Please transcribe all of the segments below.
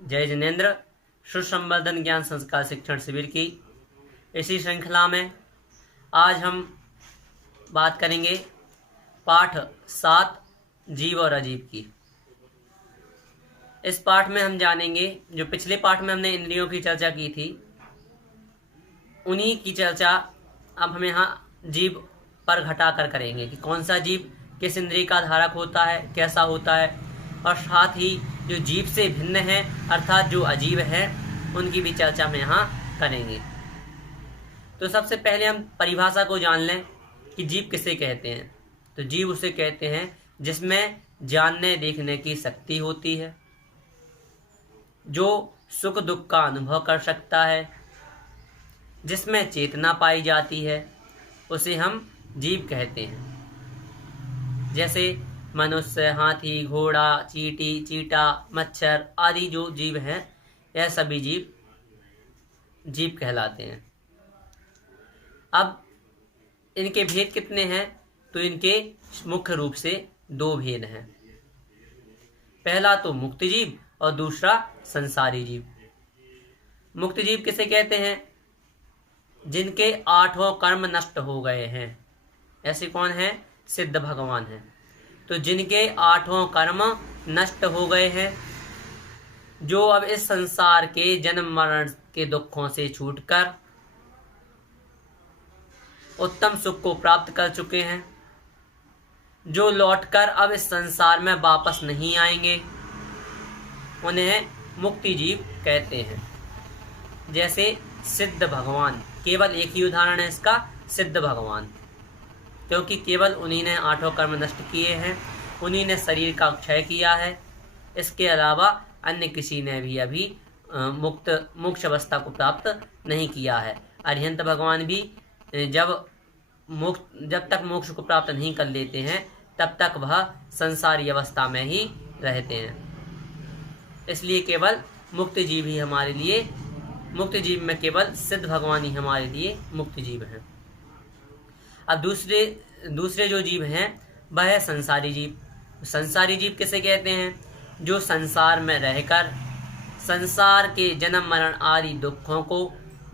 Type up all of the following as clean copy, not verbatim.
जय जिनेन्द्र सुसंवर्धन ज्ञान संस्कार शिक्षण शिविर की इसी श्रृंखला में आज हम बात करेंगे पाठ 7 जीव और अजीव की। इस पाठ में हम जानेंगे, जो पिछले पाठ में हमने इंद्रियों की चर्चा की थी, उन्हीं की चर्चा अब हम यहाँ जीव पर घटाकर करेंगे कि कौन सा जीव किस इंद्रिय का धारक होता है, कैसा होता है, और साथ ही जो जीव से भिन्न है अर्थात जो अजीव है उनकी भी चर्चा में यहाँ करेंगे। तो सबसे पहले हम परिभाषा को जान लें कि जीव किसे कहते हैं। तो जीव उसे कहते हैं जिसमें जानने देखने की शक्ति होती है, जो सुख दुख का अनुभव कर सकता है, जिसमें चेतना पाई जाती है, उसे हम जीव कहते हैं। जैसे मनुष्य, हाथी, घोड़ा, चींटी, चींटा, मच्छर आदि जो जीव हैं, यह सभी जीव कहलाते हैं। अब इनके भेद कितने हैं? तो इनके मुख्य रूप से 2 भेद हैं। पहला तो मुक्त जीव और दूसरा संसारी जीव। मुक्त जीव किसे कहते हैं? जिनके 8 कर्म नष्ट हो गए हैं। ऐसे कौन है? सिद्ध भगवान हैं। तो जिनके 8 कर्म नष्ट हो गए हैं, जो अब इस संसार के जन्म मरण के दुखों से छूटकर उत्तम सुख को प्राप्त कर चुके हैं, जो लौटकर अब इस संसार में वापस नहीं आएंगे, उन्हें मुक्ति जीव कहते हैं। जैसे सिद्ध भगवान, केवल एक ही उदाहरण है इसका, सिद्ध भगवान, क्योंकि केवल उन्हीं ने 8 कर्म नष्ट किए हैं, उन्हीं ने शरीर का क्षय किया है। इसके अलावा अन्य किसी ने भी अभी मोक्ष अवस्था को प्राप्त नहीं किया है। अरिहंत भगवान भी जब तक मोक्ष को प्राप्त नहीं कर लेते हैं, तब तक वह संसारी अवस्था में ही रहते हैं। इसलिए केवल मुक्त जीव ही हमारे लिए, मुक्त जीव में केवल सिद्ध भगवान ही हमारे लिए मुक्त जीव हैं। अब दूसरे जो जीव हैं वह है संसारी जीव। संसारी जीव किसे कहते हैं? जो संसार में रहकर संसार के जन्म मरण आदि दुखों को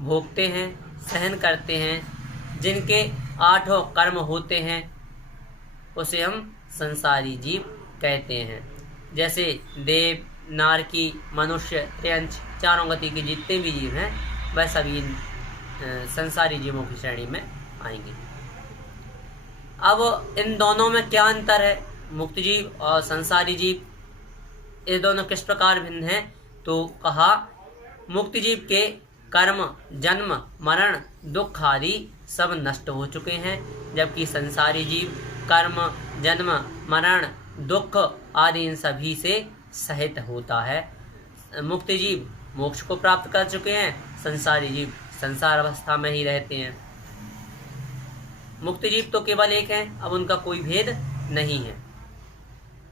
भोगते हैं, सहन करते हैं, जिनके 8 कर्म होते हैं, उसे हम संसारी जीव कहते हैं। जैसे देव, नारकी, मनुष्य, त्र्यंच, चारों गति के जितने भी जीव हैं वह सभी संसारी जीवों की श्रेणी में आएंगे। अब इन दोनों में क्या अंतर है? मुक्त जीव और संसारी जीव, ये दोनों किस प्रकार भिन्न हैं? तो कहा, मुक्त जीव के कर्म, जन्म, मरण, दुख आदि सब नष्ट हो चुके हैं, जबकि संसारी जीव कर्म, जन्म, मरण, दुख आदि इन सभी से सहित होता है। मुक्त जीव मोक्ष को प्राप्त कर चुके हैं, संसारी जीव संसार अवस्था में ही रहते हैं। मुक्त जीव तो केवल एक है, अब उनका कोई भेद नहीं है।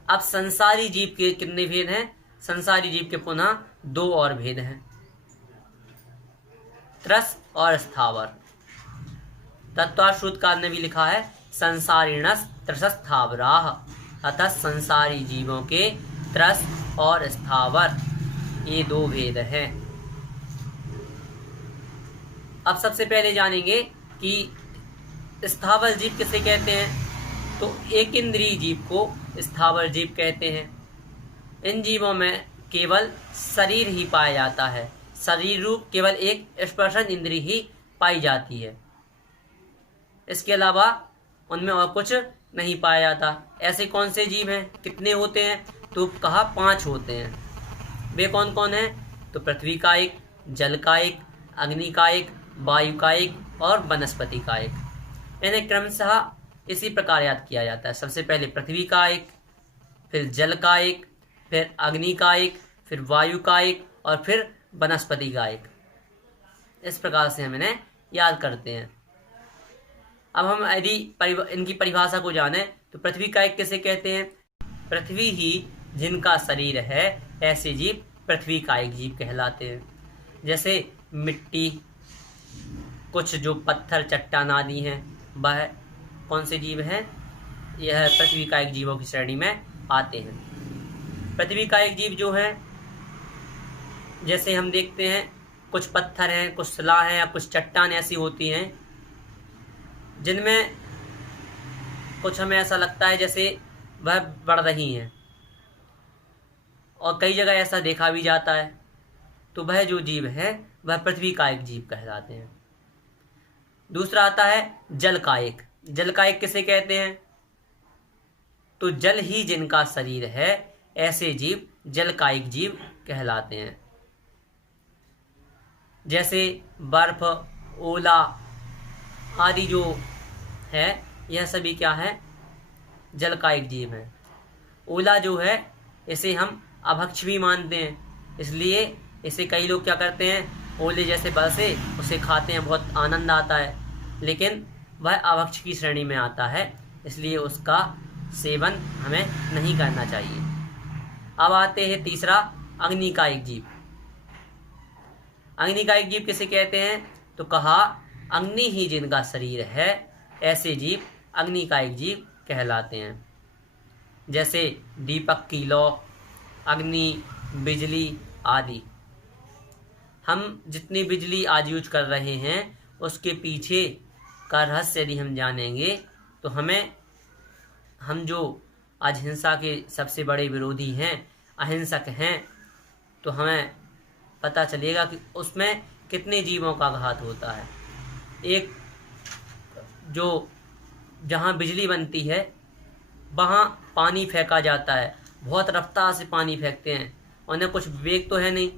अब संसारी जीव के कितने भेद हैं? संसारी जीव के पुनः 2 और भेद हैं, त्रस और स्थावर। तत्वाश्रुतकार ने भी लिखा है, संसारिणस त्रसस्थावराः, अतः संसारी जीवों के त्रस और स्थावर ये 2 भेद हैं। अब सबसे पहले जानेंगे कि स्थावर जीव किसे कहते हैं। तो एक इंद्रिय जीव को स्थावर जीव कहते हैं। इन जीवों में केवल शरीर ही पाया जाता है, शरीर रूप केवल एक स्पर्शन इंद्रिय ही पाई जाती है, इसके अलावा उनमें और कुछ नहीं पाया जाता। ऐसे कौन से जीव हैं? कितने होते हैं? तो कहा 5 होते हैं। वे कौन कौन हैं? तो पृथ्वी का एक, जल का एक, अग्नि का एक, वायु का एक और वनस्पति का एक। इन्हें क्रमशः इसी प्रकार याद किया जाता है। सबसे पहले पृथ्वी का एक, फिर जल का एक, फिर अग्नि का एक, फिर वायु का एक और फिर वनस्पति का एक। इस प्रकार से हम इन्हें याद करते हैं। अब हम यदि इनकी परिभाषा को जाने तो पृथ्वी का एक किसे कहते हैं? पृथ्वी ही जिनका शरीर है, ऐसे जीव पृथ्वी का एक जीव कहलाते हैं। जैसे मिट्टी, कुछ जो पत्थर, चट्टान आदि हैं, वह कौन से जीव हैं? यह पृथ्वी का एक जीवों की श्रेणी में आते हैं। पृथ्वी का एक जीव जो है जैसे हम देखते हैं कुछ पत्थर हैं, कुछ शिला हैं या कुछ चट्टान ऐसी होती हैं जिनमें कुछ हमें ऐसा लगता है जैसे वह बढ़ रही हैं, और कई जगह ऐसा देखा भी जाता है। तो वह जो जीव है वह पृथ्वी का एक जीव कहलाते हैं। दूसरा आता है जल कायिक। जल कायिक किसे कहते हैं? तो जल ही जिनका शरीर है ऐसे जीव जल कायिक जीव कहलाते हैं। जैसे बर्फ, ओला आदि जो है यह सभी क्या है? जल कायिक जीव हैं। ओला जो है इसे हम अभक्ष भी मानते हैं, इसलिए इसे कई लोग क्या करते हैं, ओले जैसे बरसे उसे खाते हैं, बहुत आनंद आता है, लेकिन वह अभक्ष की श्रेणी में आता है, इसलिए उसका सेवन हमें नहीं करना चाहिए। अब आते हैं तीसरा, अग्निकायिक जीव। अग्निकायिक जीव किसे कहते हैं? तो कहा अग्नि ही जिनका शरीर है ऐसे जीव अग्निकायिक जीव कहलाते हैं। जैसे दीपक की लौ, अग्नि, बिजली आदि। हम जितनी बिजली आज यूज कर रहे हैं उसके पीछे का रहस्य यदि हम जानेंगे तो हम जो आज हिंसा के सबसे बड़े विरोधी हैं, अहिंसक हैं, तो हमें पता चलेगा कि उसमें कितने जीवों का घात होता है। एक जो जहाँ बिजली बनती है वहाँ पानी फेंका जाता है, बहुत रफ्तार से पानी फेंकते हैं, उन्हें कुछ विवेक तो है नहीं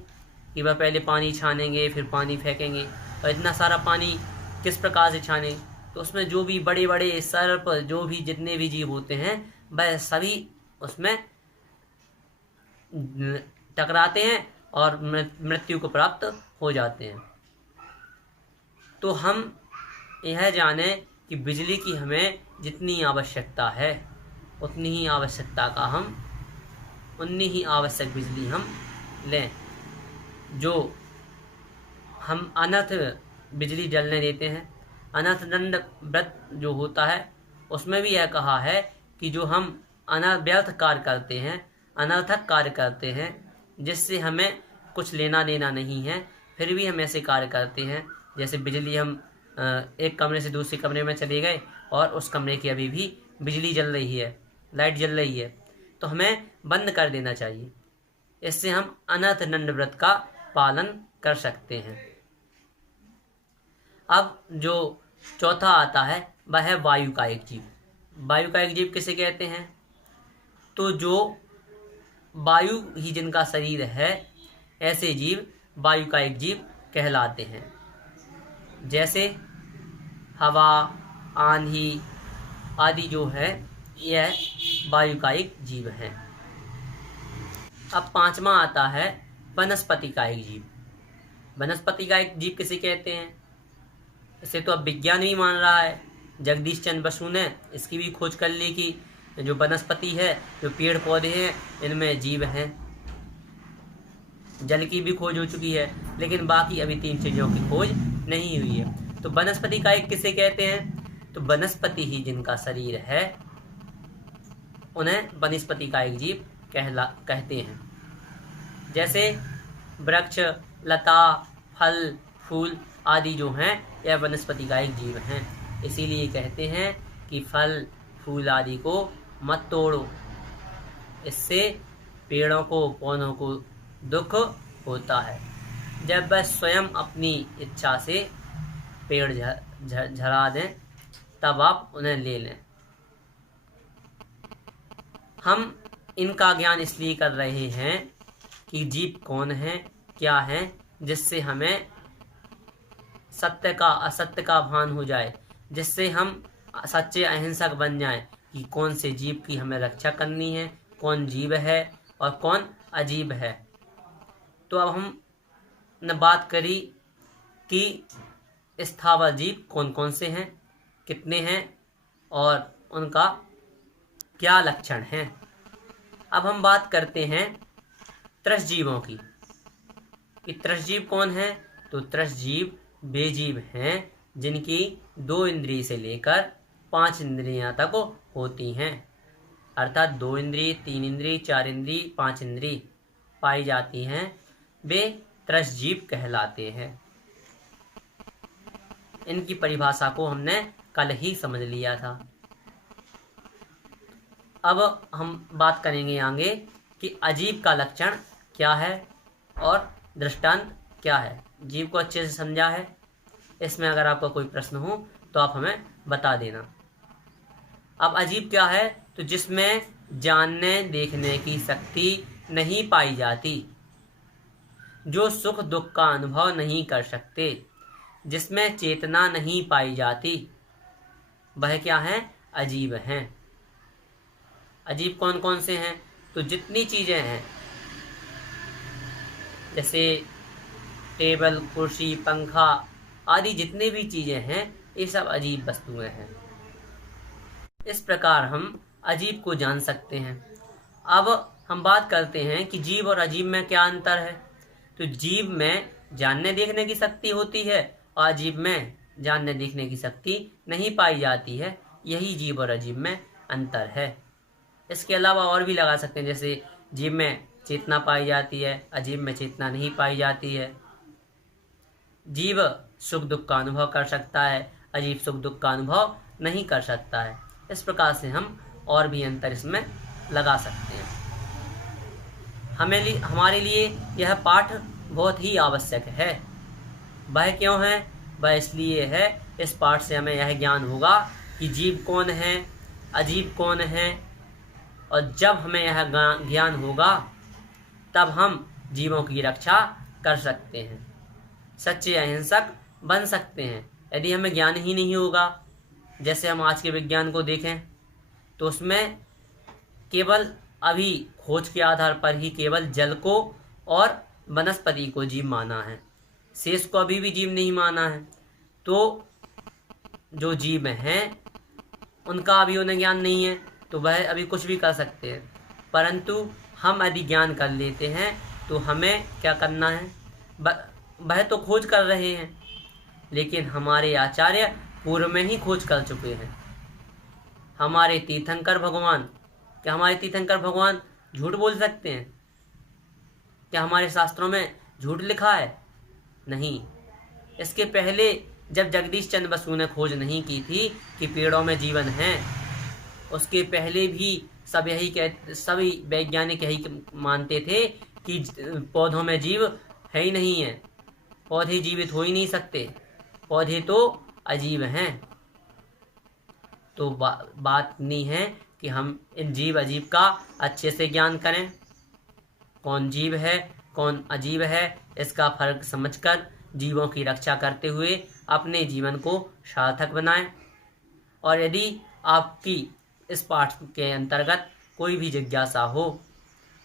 कि वह पहले पानी छानेंगे फिर पानी फेंकेंगे, और इतना सारा पानी किस प्रकार से छाने। तो उसमें जो भी बड़े बड़े सर्प, जो भी जितने भी जीव होते हैं वह सभी उसमें टकराते हैं और मृत्यु को प्राप्त हो जाते हैं। तो हम यह जाने कि बिजली की हमें जितनी आवश्यकता है उतनी ही आवश्यक बिजली हम लें। जो हम अनर्थ बिजली जलने देते हैं, अनर्थ दंड व्रत जो होता है उसमें भी यह कहा है कि जो हम व्यर्थ कार्य करते हैं, अनर्थक कार्य करते हैं, जिससे हमें कुछ लेना देना नहीं है, फिर भी हम ऐसे कार्य करते हैं, जैसे बिजली हम एक कमरे से दूसरे कमरे में चले गए और उस कमरे की अभी भी बिजली जल रही है, लाइट जल रही है, तो हमें बंद कर देना चाहिए। इससे हम अनर्थ दंड व्रत का पालन कर सकते हैं। अब जो चौथा आता है वह है वायुकायिक जीव। वायुकायिक जीव किसे कहते हैं? तो जो वायु ही जिनका शरीर है ऐसे जीव वायुकायिक जीव कहलाते हैं। जैसे हवा, आंधी आदि जो है यह वायुकायिक जीव हैं। अब पांचवा आता है वनस्पतिकायिक जीव। वनस्पतिकायिक जीव किसे कहते हैं? इसे तो अब विज्ञान भी मान रहा है। जगदीश चंद्र बसु ने इसकी भी खोज कर ली कि जो वनस्पति है, जो पेड़ पौधे हैं, इनमें जीव हैं। जल की भी खोज हो चुकी है, लेकिन बाकी अभी 3 चीज़ों की खोज नहीं हुई है। तो वनस्पतिकायिक किसे कहते हैं? तो वनस्पति ही जिनका शरीर है उन्हें वनस्पतिकायिक जीव कहते हैं। जैसे वृक्ष, लता, फल, फूल आदि जो हैं यह वनस्पतिकायिक जीव हैं। इसीलिए कहते हैं कि फल फूल आदि को मत तोड़ो, इससे पेड़ों को, पौधों को दुख होता है। जब वह स्वयं अपनी इच्छा से पेड़ झड़ा दें तब आप उन्हें ले लें। हम इनका ज्ञान इसलिए कर रहे हैं कि जीव कौन है, क्या है, जिससे हमें सत्य का असत्य का भान हो जाए, जिससे हम सच्चे अहिंसक बन जाएं कि कौन से जीव की हमें रक्षा करनी है, कौन जीव है और कौन अजीब है। तो अब हमने बात करी कि स्थावर जीव कौन कौन से हैं, कितने हैं और उनका क्या लक्षण हैं। अब हम बात करते हैं त्रसजीवों की कि त्रसजीव कौन है। तो त्रसजीव वे जीव हैं जिनकी 2 इंद्रिय से लेकर 5 इंद्रियां तक होती हैं, अर्थात 2 इंद्रिय, 3 इंद्रिय, 4 इंद्रिय, 5 इंद्रिय पाई जाती हैं। वे त्रसजीव कहलाते हैं। इनकी परिभाषा को हमने कल ही समझ लिया था। अब हम बात करेंगे आगे कि अजीव का लक्षण क्या है और दृष्टांत क्या है। जीव को अच्छे से समझा है। इसमें अगर आपका कोई प्रश्न हो तो आप हमें बता देना। अब अजीव क्या है, तो जिसमें जानने देखने की शक्ति नहीं पाई जाती, जो सुख दुख का अनुभव नहीं कर सकते, जिसमें चेतना नहीं पाई जाती, वह क्या है, अजीब हैं। अजीब कौन कौन से हैं, तो जितनी चीज़ें हैं जैसे टेबल, कुर्सी, पंखा आदि जितने भी चीज़ें हैं, ये सब अजीब वस्तुएं हैं। इस प्रकार हम अजीब को जान सकते हैं। अब हम बात करते हैं कि जीव और अजीब में क्या अंतर है। तो जीव में जानने देखने की शक्ति होती है और अजीब में जानने देखने की शक्ति नहीं पाई जाती है। यही जीव और अजीब में अंतर है। इसके अलावा और भी लगा सकते हैं, जैसे जीव में चेतना पाई जाती है, अजीब में चेतना नहीं पाई जाती है। जीव सुख दुख का अनुभव कर सकता है, अजीब सुख दुख का अनुभव नहीं कर सकता है। इस प्रकार से हम और भी अंतर इसमें लगा सकते हैं। हमारे लिए यह पाठ बहुत ही आवश्यक है। वह क्यों है? वह इसलिए है, इस पाठ से हमें यह ज्ञान होगा कि जीव कौन है, अजीब कौन है, और जब हमें यह ज्ञान होगा तब हम जीवों की रक्षा कर सकते हैं, सच्चे अहिंसक बन सकते हैं। यदि हमें ज्ञान ही नहीं होगा, जैसे हम आज के विज्ञान को देखें तो उसमें केवल अभी खोज के आधार पर ही केवल जल को और वनस्पति को जीव माना है, शेष को अभी भी जीव नहीं माना है। तो जो जीव हैं उनका अभी उन्हें ज्ञान नहीं है, तो वह अभी कुछ भी कर सकते हैं। परंतु हम यदि ज्ञान कर लेते हैं तो हमें क्या करना है, वह तो खोज कर रहे हैं, लेकिन हमारे आचार्य पूर्व में ही खोज कर चुके हैं। हमारे तीर्थंकर भगवान, क्या हमारे तीर्थंकर भगवान झूठ बोल सकते हैं? क्या हमारे शास्त्रों में झूठ लिखा है? नहीं। इसके पहले जब जगदीश चंद्र बसु ने खोज नहीं की थी कि पेड़ों में जीवन है, उसके पहले भी सभी वैज्ञानिक यही मानते थे कि पौधों में जीव है ही नहीं है, पौधे जीवित हो ही नहीं सकते, पौधे तो अजीब हैं। तो बात नहीं है कि हम इन जीव अजीब का अच्छे से ज्ञान करें, कौन जीव है कौन अजीब है, इसका फर्क समझकर जीवों की रक्षा करते हुए अपने जीवन को सार्थक बनाएं। और यदि आपकी इस पाठ के अंतर्गत कोई भी जिज्ञासा हो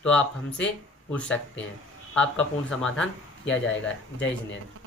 तो आप हमसे पूछ सकते हैं, आपका पूर्ण समाधान किया जाएगा। जय जिनेंद्र।